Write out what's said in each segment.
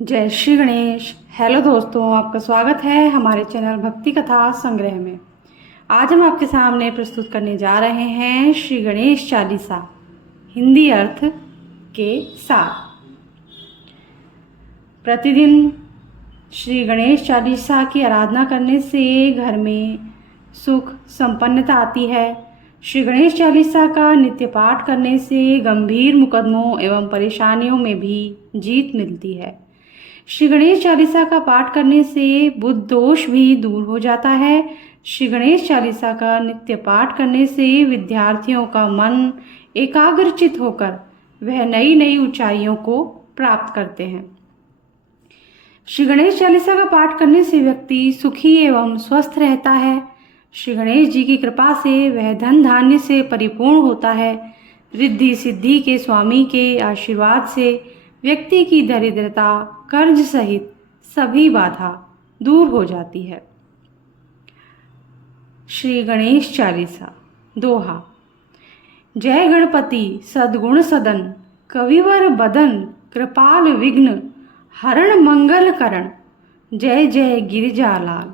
जय श्री गणेश। हेलो दोस्तों, आपका स्वागत है हमारे चैनल भक्ति कथा संग्रह में। आज हम आपके सामने प्रस्तुत करने जा रहे हैं श्री गणेश चालीसा हिंदी अर्थ के साथ। प्रतिदिन श्री गणेश चालीसा की आराधना करने से घर में सुख संपन्नता आती है। श्री गणेश चालीसा का नित्य पाठ करने से गंभीर मुकदमों एवं परेशानियों में भी जीत मिलती है। श्री गणेश चालीसा का पाठ करने से बुद्ध दोष भी दूर हो जाता है। श्री गणेश चालीसा का नित्य पाठ करने से विद्यार्थियों का मन एकाग्रचित होकर वह नई नई ऊंचाइयों को प्राप्त करते हैं। श्री गणेश चालीसा का पाठ करने से व्यक्ति सुखी एवं स्वस्थ रहता है। श्री गणेश जी की कृपा से वह धन धान्य से परिपूर्ण होता है। रिद्धि सिद्धि के स्वामी के आशीर्वाद से व्यक्ति की दरिद्रता कर्ज सहित सभी बाधा दूर हो जाती है। श्री गणेश चालीसा दोहा। जय गणपति सद्गुण सदन, कविवर बदन, कृपाल विघ्न हरण मंगल करण, जय जय गिरिजालाल।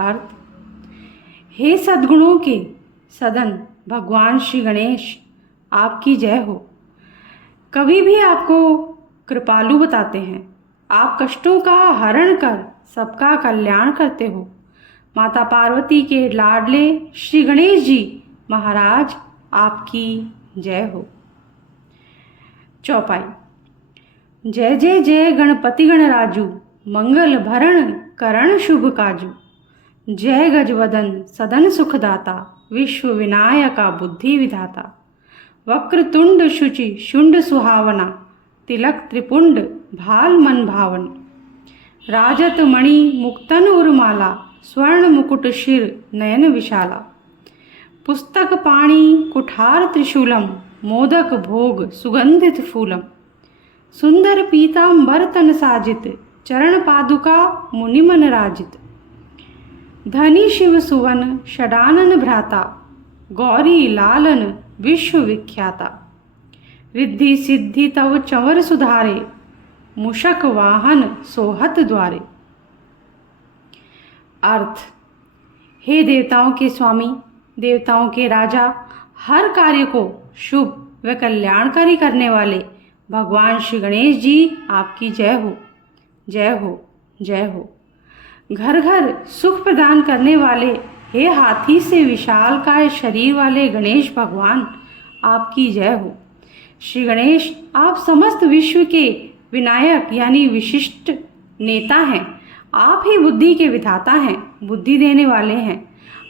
अर्थ, हे सद्गुणों के सदन भगवान श्री गणेश, आपकी जय हो। कभी भी आपको कृपालु बताते हैं। आप कष्टों का हरण कर सबका कल्याण करते हो। माता पार्वती के लाडले श्री गणेश जी महाराज, आपकी जय हो। चौपाई। जय जय जय गणपति गणराजू, मंगल भरण करण शुभ काजू। जय गजवदन सदन सुखदाता, विश्व विनायका बुद्धि विधाता। वक्रतुंड शुचि शुंड सुहावना, तिलक त्रिपुंड भाल मन भावन। राजत मणि मुक्तन उर्माला, स्वर्ण मुकुट शिर नयन विशाला। पुस्तक पाणी कुठार त्रिशूलम, मोदक भोग सुगंधित फूलम। सुंदर पीतांबर तन साजित, चरण पादुका मुनिमन राजित। धनी शिव सुवन षडानन भ्राता, गौरी लालन विश्व विख्याता। रिद्धि सिद्धि तव चंवर सुधारे, मूषक वाहन सोहत द्वारे। अर्थ, हे देवताओं के स्वामी, देवताओं के राजा, हर कार्य को शुभ व कल्याणकारी करने वाले भगवान श्री गणेश जी, आपकी जय हो, जय हो, जय हो। घर घर सुख प्रदान करने वाले हे हाथी से विशालकाय शरीर वाले गणेश भगवान, आपकी जय हो। श्री गणेश, आप समस्त विश्व के विनायक यानी विशिष्ट नेता हैं। आप ही बुद्धि के विधाता हैं, बुद्धि देने वाले हैं।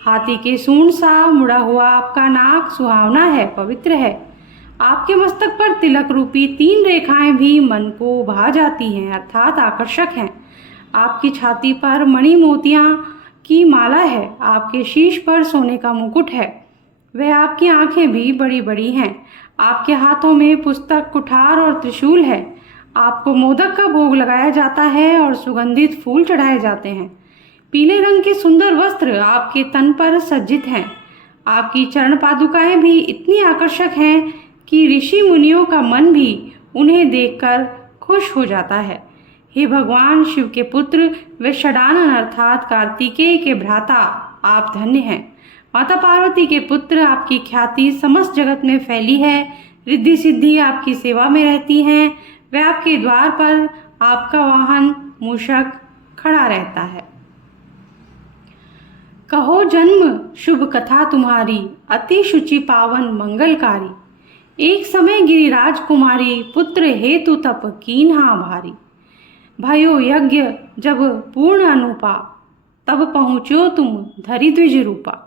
हाथी के सूंड सा मुड़ा हुआ आपका नाक सुहावना है, पवित्र है। आपके मस्तक पर तिलक रूपी 3 रेखाएं भी मन को भा जाती हैं, अर्थात आकर्षक हैं। आपकी छाती पर मणि मोतियां की माला है। आपके शीश पर सोने का मुकुट है। वह आपकी आंखें भी बड़ी बड़ी हैं। आपके हाथों में पुस्तक कुठार और त्रिशूल है। आपको मोदक का भोग लगाया जाता है और सुगंधित फूल चढ़ाए जाते हैं। पीले रंग के सुंदर वस्त्र आपके तन पर सज्जित हैं। आपकी चरण पादुकाएं भी इतनी आकर्षक हैं कि ऋषि मुनियों का मन भी उन्हें देखकर खुश हो जाता है। हे भगवान शिव के पुत्र व षडानन अर्थात कार्तिकेय के भ्राता, आप धन्य हैं। माता पार्वती के पुत्र, आपकी ख्याति समस्त जगत में फैली है। रिद्धि सिद्धि आपकी सेवा में रहती हैं। वह आपके द्वार पर आपका वाहन मूषक खड़ा रहता है। कहो जन्म शुभ कथा तुम्हारी, अति शुचि पावन मंगलकारी। एक समय गिरिराज कुमारी, पुत्र हेतु तप कीन्हा भारी। भयो यज्ञ जब पूर्ण अनुपा, तब पहुँचो तुम धरि द्विज रूपा।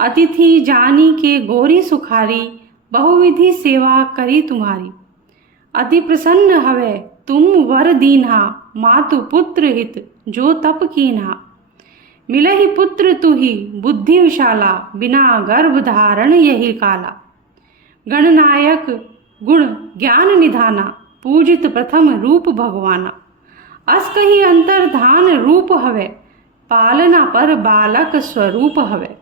अतिथि जानी के गोरी सुखारी, बहुविधि सेवा करी तुम्हारी। अति प्रसन्न हवे तुम वर दीन्हा, मातु पुत्र हित जो तप कीन्हा। मिलहि पुत्र तुहि बुद्धि विशाला, बिना गर्भ धारण यही काला। गणनायक गुण ज्ञान निधाना, पूजित प्रथम रूप भगवाना। अस कही अंतर्धान रूप हवे, पालना पर बालक स्वरूप हवे।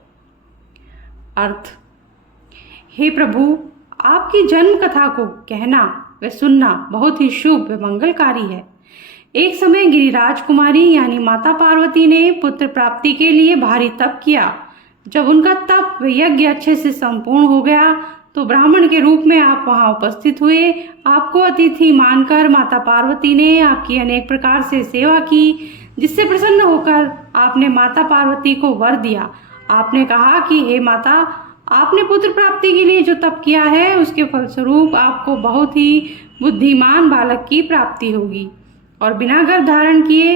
अर्थ, हे प्रभु, आपकी जन्म कथा को कहना व सुनना बहुत ही शुभ व मंगलकारी है। एक समय गिरिराज कुमारी यानी माता पार्वती ने पुत्र प्राप्ति के लिए भारी तप किया। जब उनका तप व यज्ञ अच्छे से संपूर्ण हो गया तो ब्राह्मण के रूप में आप वहां उपस्थित हुए। आपको अतिथि मानकर माता पार्वती ने आपकी अनेक प्रकार से सेवा की, जिससे प्रसन्न होकर आपने माता पार्वती को वर दिया। आपने कहा कि हे माता, आपने पुत्र प्राप्ति के लिए जो तप किया है उसके फलस्वरूप आपको बहुत ही बुद्धिमान बालक की प्राप्ति होगी और बिना गर्भ धारण किए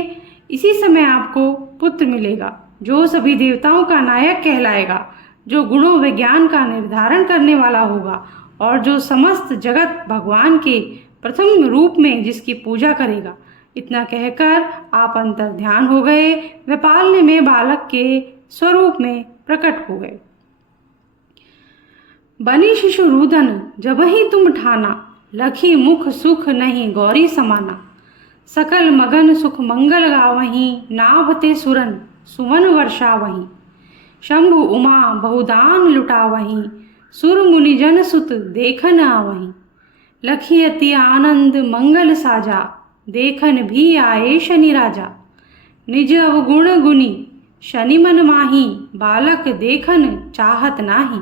इसी समय आपको पुत्र मिलेगा, जो सभी देवताओं का नायक कहलाएगा, जो गुणों व ज्ञान का निर्धारण करने वाला होगा और जो समस्त जगत भगवान के प्रथम रूप में जिसकी पूजा करेगा। इतना कहकर आप अंतर ध्यान हो गए व पालने में बालक के स्वरूप में प्रकट हो गए। बनी शिशु रुदन जब ही तुम ठाना, लखी मुख सुख नहीं गौरी समाना। सकल मगन सुख मंगल गावहीं, नाभते सुरन सुमन वर्षा वहीं। शंभु उमा बहुदान लुटावहीं, सुर मुनि जन सुत देखन आवहीं। लखी अति आनंद मंगल साजा, देखन भी आए शनि राजा। निज अवगुण गुनी शनि मन माही, बालक देखन चाहत नाही।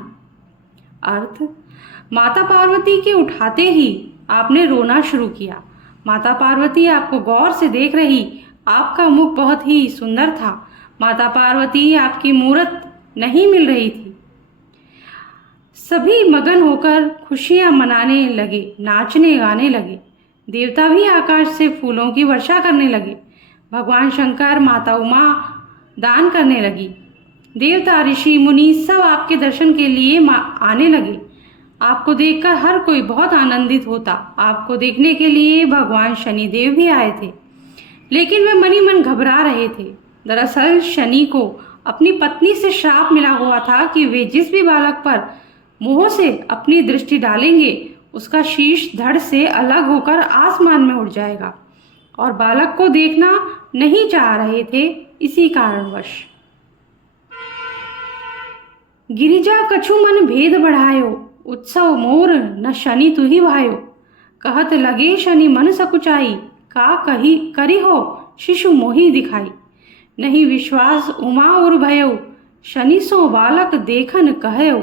अर्थ, माता पार्वती के उठाते ही आपने रोना शुरू किया। माता पार्वती आपको गौर से देख रही। आपका मुख बहुत ही सुंदर था। माता पार्वती आपकी मूरत नहीं मिल रही थी। सभी मगन होकर खुशियां मनाने लगे, नाचने गाने लगे। देवता भी आकाश से फूलों की वर्षा करने लगे। भगवान शंकर, माता उमा दान करने लगी। देवता, ऋषि, मुनि सब आपके दर्शन के लिए आने लगे। आपको देखकर हर कोई बहुत आनंदित होता। आपको देखने के लिए भगवान शनि देव भी आए थे, लेकिन वे मनी मन घबरा रहे थे। दरअसल शनि को अपनी पत्नी से श्राप मिला हुआ था कि वे जिस भी बालक पर मोह से अपनी दृष्टि डालेंगे उसका शीश धड़ से अलग होकर आसमान में उड़ जाएगा, और बालक को देखना नहीं चाह रहे थे। इसी कारणवश गिरिजा कछु मन भेद बढ़ायो, उत्सव मोर न शनि तुही भायो। कहत लगे शनि मन सकुचाई, का कही करी हो शिशु मोही दिखाई। नहीं विश्वास उमा और भयो, शनि सो बालक देखन कहयो।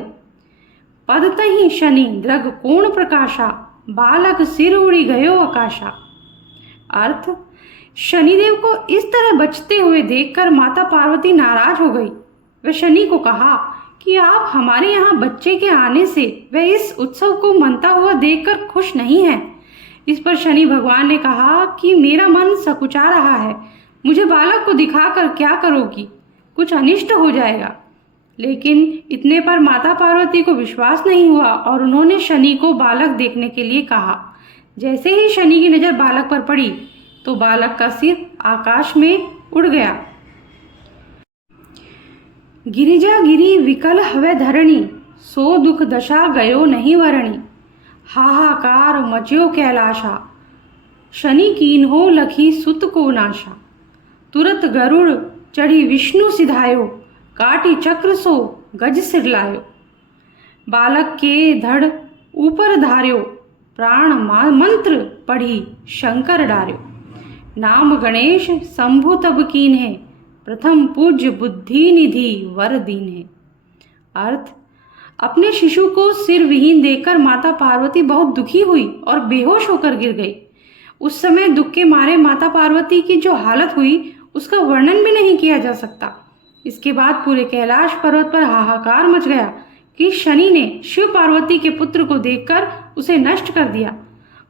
पद तही शनि द्रग कोण प्रकाशा, बालक सिर उड़ी गयो आकाशा। अर्थ, शनिदेव को इस तरह बचते हुए देखकर माता पार्वती नाराज हो गई। वे शनि को कहा कि आप हमारे यहाँ बच्चे के आने से व इस उत्सव को मनता हुआ देखकर खुश नहीं हैं। इस पर शनि भगवान ने कहा कि मेरा मन सकुचा रहा है, मुझे बालक को दिखाकर क्या करोगी, कुछ अनिष्ट हो जाएगा। लेकिन इतने पर माता पार्वती को विश्वास नहीं हुआ और उन्होंने शनि को बालक देखने के लिए कहा। जैसे ही शनि की नज़र बालक पर पड़ी तो बालक का सिर आकाश में उड़ गया। गिरिजा गिरी विकल हवे धरणी, सो दुख दशा गयो नहीं वरणी। हाहाकार मच्यो कैलाशा, शनि कीन हो लखी सुत को नाशा। तुरत गरुड़ चढ़ी विष्णु सिधायो, काटी चक्र सो गज सिर लायो। बालक के धड़ ऊपर धार्यो, प्राण मंत्र पढ़ी शंकर डार्यो। नाम गणेश शंभु तब कीन है, प्रथम पूज्य बुद्धि निधि वर दीन है। अर्थ, अपने शिशु को सिर विहीन देखकर माता पार्वती बहुत दुखी हुई और बेहोश होकर गिर गई। उस समय दुख के मारे माता पार्वती की जो हालत हुई उसका वर्णन भी नहीं किया जा सकता। इसके बाद पूरे कैलाश पर्वत पर हाहाकार मच गया कि शनि ने शिव पार्वती के पुत्र को देखकर उसे नष्ट कर दिया।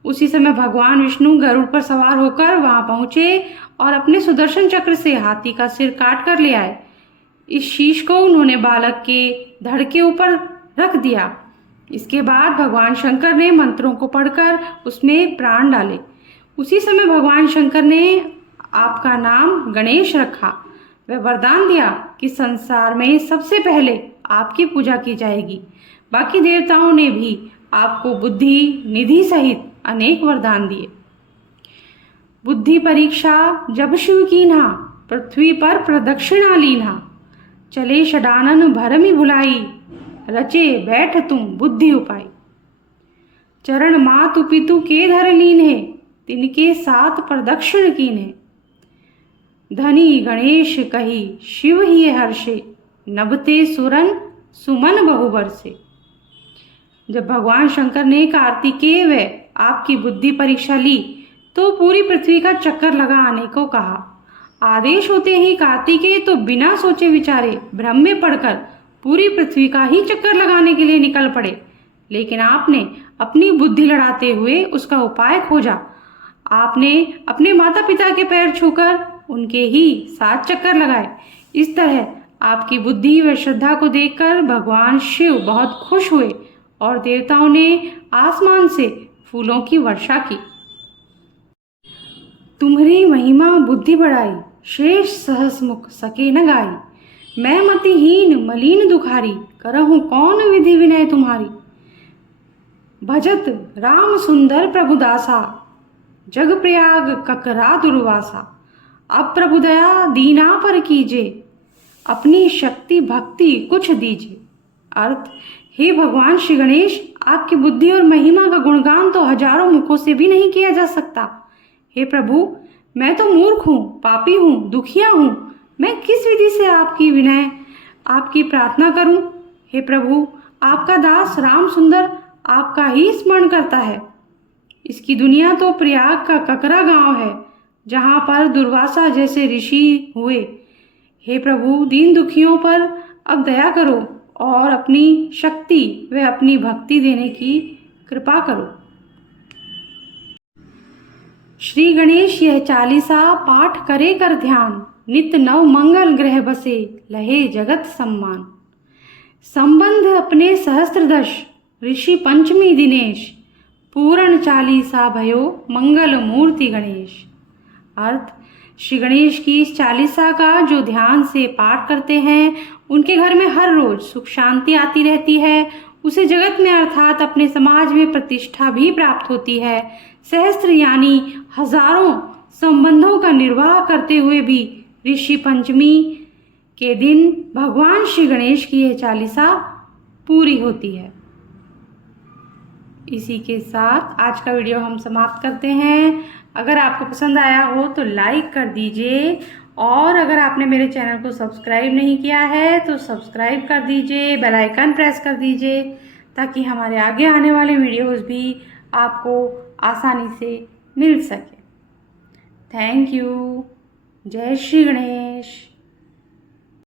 उसी समय भगवान विष्णु गरुड़ पर सवार होकर वहां पहुंचे और अपने सुदर्शन चक्र से हाथी का सिर काट कर ले आए। इस शीश को उन्होंने बालक के धड़ के ऊपर रख दिया। इसके बाद भगवान शंकर ने मंत्रों को पढ़कर उसमें प्राण डाले। उसी समय भगवान शंकर ने आपका नाम गणेश रखा। वह वरदान दिया कि संसार में सबसे पहले आपकी पूजा की जाएगी। बाकी देवताओं ने भी आपको बुद्धि निधि सहित अनेक वरदान दिए। बुद्धि परीक्षा जब शिव कीन्हा, पृथ्वी पर प्रदक्षिणा लीन्हा। चले षडानन भरमि भुलाई, रचे बैठ तुम बुद्धि उपाय। चरण मातु पितु के धर लीन है, तिनके 7 प्रदक्षिण कीने। धनी गणेश कही शिव ही हर्षे, नभते सुरन सुमन बहु बरसे। जब भगवान शंकर ने कार्तिकेय व आपकी बुद्धि परीक्षा ली तो पूरी पृथ्वी का चक्कर लगा आने को कहा। आदेश होते ही कार्तिकेय तो बिना सोचे विचारे भ्रम में पड़कर पूरी पृथ्वी का ही चक्कर लगाने के लिए निकल पड़े, लेकिन आपने अपनी बुद्धि लड़ाते हुए उसका उपाय खोजा। आपने अपने माता पिता के पैर छूकर उनके ही 7 चक्कर लगाए। इस तरह आपकी बुद्धि व श्रद्धा को देखकर भगवान शिव बहुत खुश हुए और देवताओं ने आसमान से फूलों की वर्षा की। तुम्हारी महिमा बुद्धि बढ़ाई, शेष सहस मुख सके न गाई। मैं मतिहीन मलिन दुखारी, करहूँ कौन विधि विनय तुम्हारी। भजत राम सुंदर प्रभु दासा, जग प्रयाग ककरा दुर्वासा। अब प्रभु दया दीना पर कीजिए, अपनी शक्ति भक्ति कुछ दीजिए। अर्थ, हे भगवान श्री गणेश, आपकी बुद्धि और महिमा का गुणगान तो हजारों मुखों से भी नहीं किया जा सकता। हे प्रभु, मैं तो मूर्ख हूँ, पापी हूँ, दुखिया हूँ। मैं किस विधि से आपकी विनय आपकी प्रार्थना करूं। हे प्रभु, आपका दास राम सुंदर आपका ही स्मरण करता है। इसकी दुनिया तो प्रयाग का ककरा गांव है, जहाँ पर दुर्वासा जैसे ऋषि हुए। हे प्रभु, दीन दुखियों पर अब दया करो और अपनी शक्ति व अपनी भक्ति देने की कृपा करो। श्री गणेश यह चालीसा पाठ करे कर ध्यान, नित नव मंगल ग्रह बसे लहे जगत सम्मान। संबंध अपने सहस्त्रदश ऋषि पंचमी दिनेश, पूर्ण चालीसा भयो मंगल मूर्ति गणेश। अर्थ, श्री गणेश की इस चालीसा का जो ध्यान से पाठ करते हैं उनके घर में हर रोज सुख शांति आती रहती है। उसे जगत में अर्थात अपने समाज में प्रतिष्ठा भी प्राप्त होती है। सहस्त्र यानी हजारों संबंधों का निर्वाह करते हुए भी ऋषि पंचमी के दिन भगवान श्री गणेश की यह चालीसा पूरी होती है। इसी के साथ आज का वीडियो हम समाप्त करते हैं। अगर आपको पसंद आया हो तो लाइक कर दीजिए, और अगर आपने मेरे चैनल को सब्सक्राइब नहीं किया है तो सब्सक्राइब कर दीजिए, बेल आइकन प्रेस कर दीजिए, ताकि हमारे आगे आने वाले वीडियोस भी आपको आसानी से मिल सके। Thank you. जय श्री गणेश।